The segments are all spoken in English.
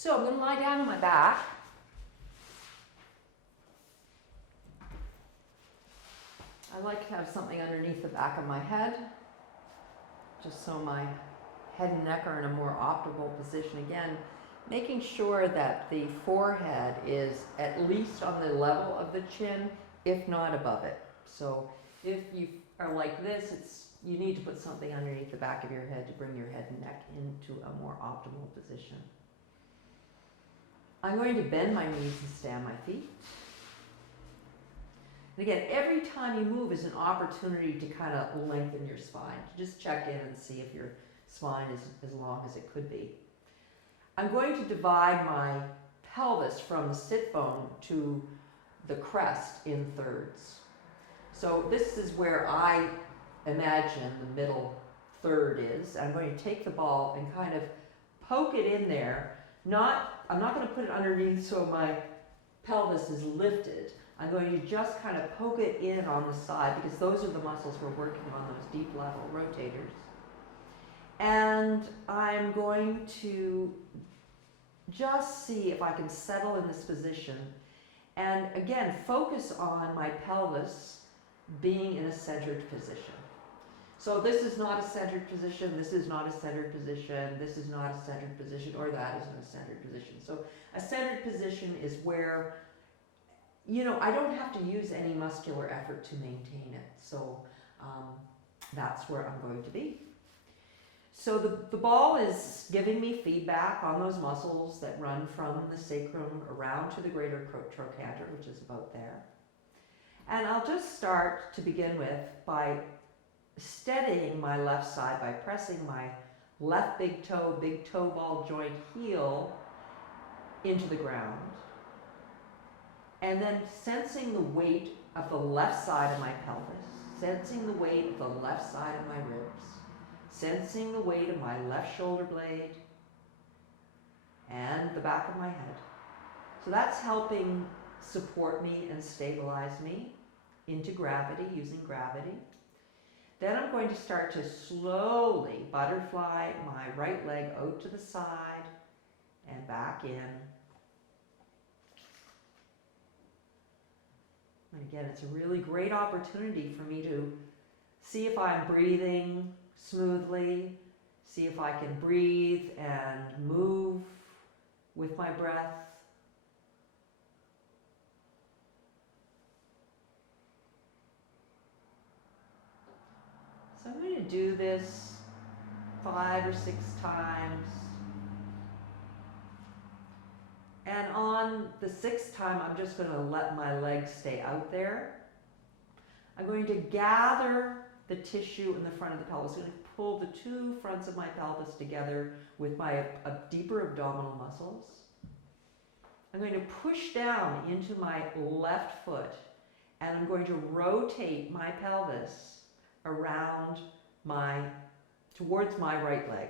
So I'm going to lie down on my back. I like to have something underneath the back of my head, just so my head and neck are in a more optimal position. Again, making sure that the forehead is at least on the level of the chin, if not above it. So if you are like this, you need to put something underneath the back of your head to bring your head and neck into a more optimal position. I'm going to bend my knees and stand my feet. And again, every time you move is an opportunity to kind of lengthen your spine. Just check in and see if your spine is as long as it could be. I'm going to divide my pelvis from the sit bone to the crest in thirds. So this is where I imagine the middle third is. I'm going to take the ball and kind of poke it in there. I'm not going to put it underneath so my pelvis is lifted. I'm going to just kind of poke it in on the side because those are the muscles we're working on, those deep lateral rotators. And I'm going to just see if I can settle in this position. And again, focus on my pelvis being in a centered position. So this is not a centered position, this is not a centered position, this is not a centered position, or that isn't a centered position. So a centered position is where, I don't have to use any muscular effort to maintain it. So that's where I'm going to be. So the ball is giving me feedback on those muscles that run from the sacrum around to the greater trochanter, which is about there. And I'll just start to begin with by steadying my left side by pressing my left big toe ball joint heel into the ground. And then sensing the weight of the left side of my pelvis, sensing the weight of the left side of my ribs, sensing the weight of my left shoulder blade and the back of my head. So that's helping support me and stabilize me into gravity, using gravity. Then I'm going to start to slowly butterfly my right leg out to the side and back in. And again, it's a really great opportunity for me to see if I'm breathing smoothly, see if I can breathe and move with my breath. So I'm going to do this 5 or 6 times. And on the 6th time, I'm just going to let my legs stay out there. I'm going to gather the tissue in the front of the pelvis. I'm going to pull the 2 fronts of my pelvis together with my deeper abdominal muscles. I'm going to push down into my left foot, and I'm going to rotate my pelvis around towards my right leg.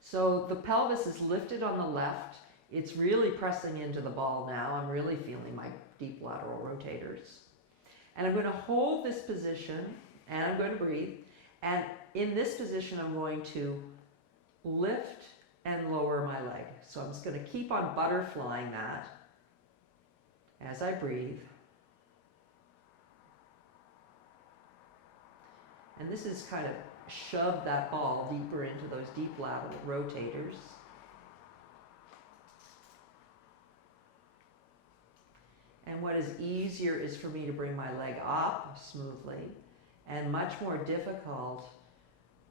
So the pelvis is lifted on the left. It's really pressing into the ball now. I'm really feeling my deep lateral rotators. And I'm going to hold this position, and I'm going to breathe. And in this position, I'm going to lift and lower my leg. So I'm just going to keep on butterflying that as I breathe. And this is kind of shove that ball deeper into those deep lateral rotators. And what is easier is for me to bring my leg up smoothly, and much more difficult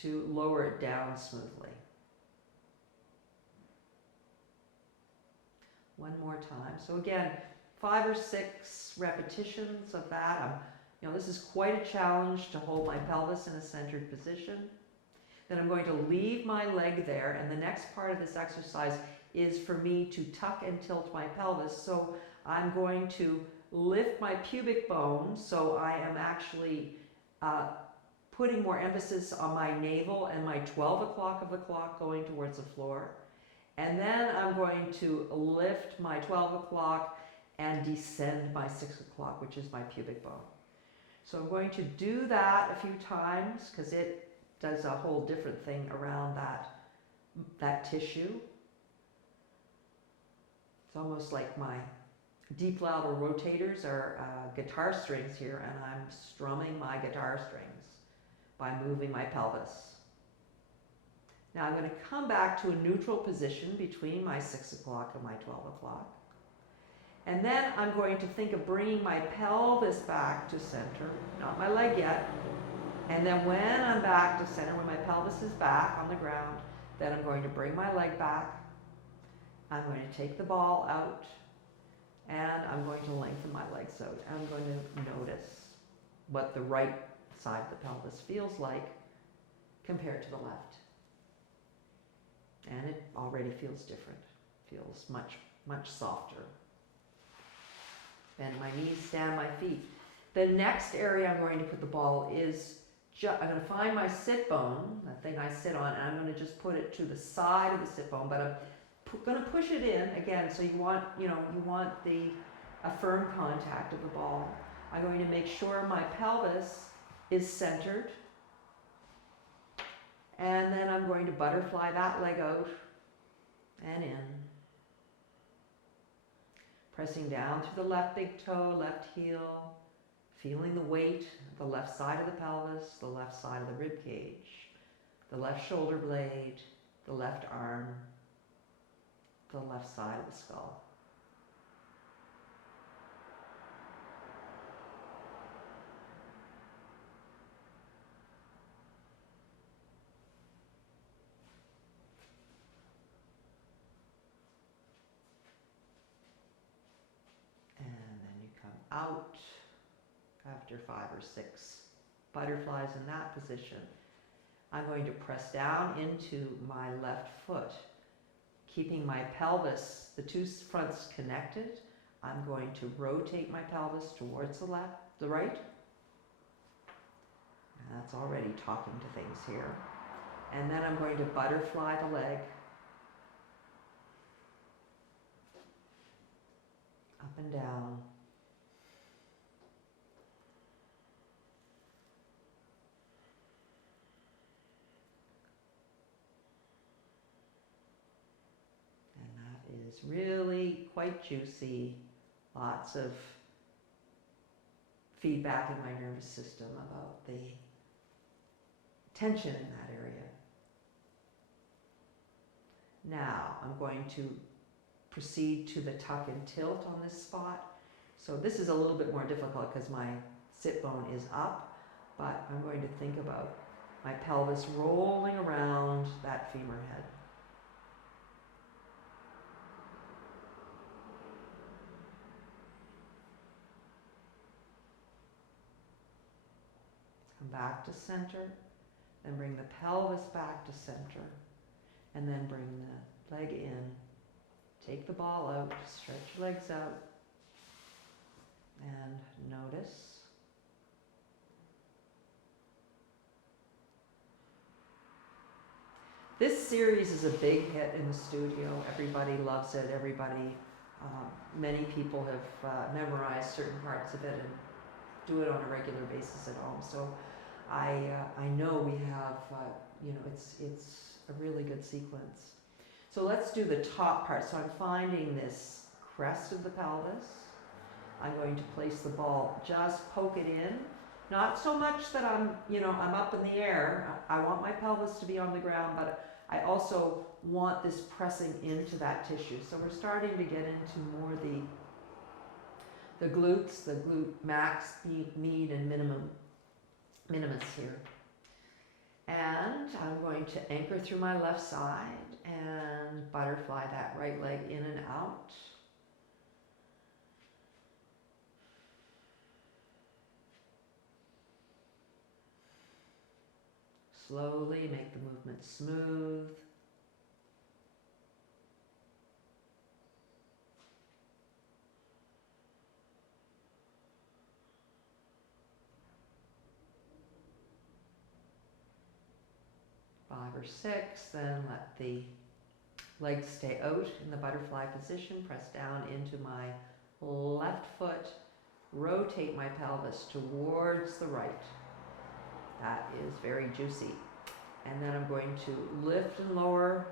to lower it down smoothly. One more time. So again, 5 or 6 repetitions of that. This is quite a challenge to hold my pelvis in a centered position. Then I'm going to leave my leg there, and the next part of this exercise is for me to tuck and tilt my pelvis. So I'm going to lift my pubic bone, so I am actually putting more emphasis on my navel and my 12 o'clock of the clock going towards the floor. And then I'm going to lift my 12 o'clock and descend my 6 o'clock, which is my pubic bone. So I'm going to do that a few times because it does a whole different thing around that tissue. It's almost like my deep lateral rotators are guitar strings here, and I'm strumming my guitar strings by moving my pelvis. Now I'm going to come back to a neutral position between my 6 o'clock and my 12 o'clock. And then I'm going to think of bringing my pelvis back to center, not my leg yet. And then when I'm back to center, when my pelvis is back on the ground, then I'm going to bring my leg back. I'm going to take the ball out, and I'm going to lengthen my legs out. I'm going to notice what the right side of the pelvis feels like compared to the left. And it already feels different. Feels much, much softer. Bend my knees, stand my feet. The next area I'm going to put the ball is, I'm going to find my sit bone, the thing I sit on, and I'm going to just put it to the side of the sit bone, but I'm going to push it in again, so you want a firm contact of the ball. I'm going to make sure my pelvis is centered, and then I'm going to butterfly that leg out and in. Pressing down through the left big toe, left heel, feeling the weight of the left side of the pelvis, the left side of the rib cage, the left shoulder blade, the left arm, the left side of the skull. And then you come out after 5 or 6 butterflies in that position. I'm going to press down into my left foot, keeping my pelvis, the two fronts connected. I'm going to rotate my pelvis towards the right. And that's already talking to things here. And then I'm going to butterfly the leg up and down. Is really quite juicy, lots of feedback in my nervous system about the tension in that area. Now I'm going to proceed to the tuck and tilt on this spot. So this is a little bit more difficult because my sit bone is up, but I'm going to think about my pelvis rolling around that femur head. Come back to center, then bring the pelvis back to center, and then bring the leg in. Take the ball out, stretch your legs out, and notice. This series is a big hit in the studio. Everybody loves it. Many people have memorized certain parts of it and do it on a regular basis at home. So I know we have, it's a really good sequence. So let's do the top part. So I'm finding this crest of the pelvis. I'm going to place the ball, just poke it in. Not so much that I'm up in the air. I want my pelvis to be on the ground, but I also want this pressing into that tissue. So we're starting to get into more the glutes, the glute max, med, and minimus here. And I'm going to anchor through my left side and butterfly that right leg in and out. Slowly make the movement smooth. Five or 6, then let the legs stay out in the butterfly position. Press down into my left foot. Rotate my pelvis towards the right. That is very juicy. And then I'm going to lift and lower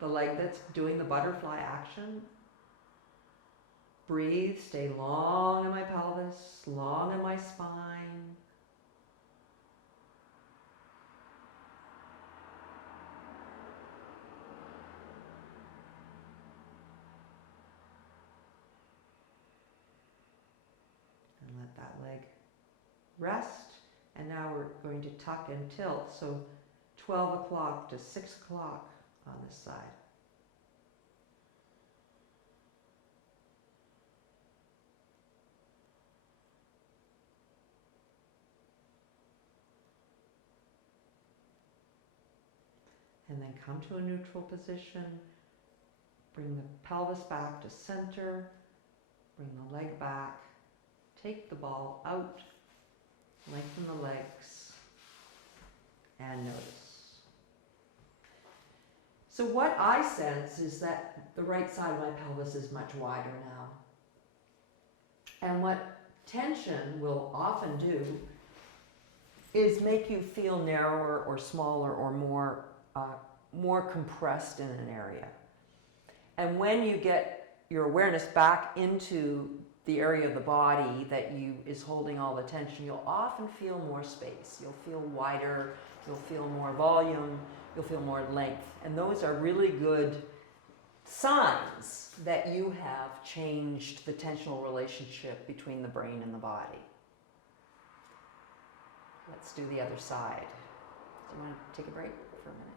the leg that's doing the butterfly action. Breathe, stay long in my pelvis, long in my spine. And let that leg rest. And now we're going to tuck and tilt. So 12 o'clock to 6 o'clock on this side. And then come to a neutral position. Bring the pelvis back to center. Bring the leg back. Take the ball out. Lengthen the legs. And notice. So what I sense is that the right side of my pelvis is much wider now. And what tension will often do is make you feel narrower or smaller or more compressed in an area. And when you get your awareness back into the area of the body that is holding all the tension, you'll often feel more space. You'll feel wider, you'll feel more volume, you'll feel more length. And those are really good signs that you have changed the tensional relationship between the brain and the body. Let's do the other side. Do you want to take a break for a minute?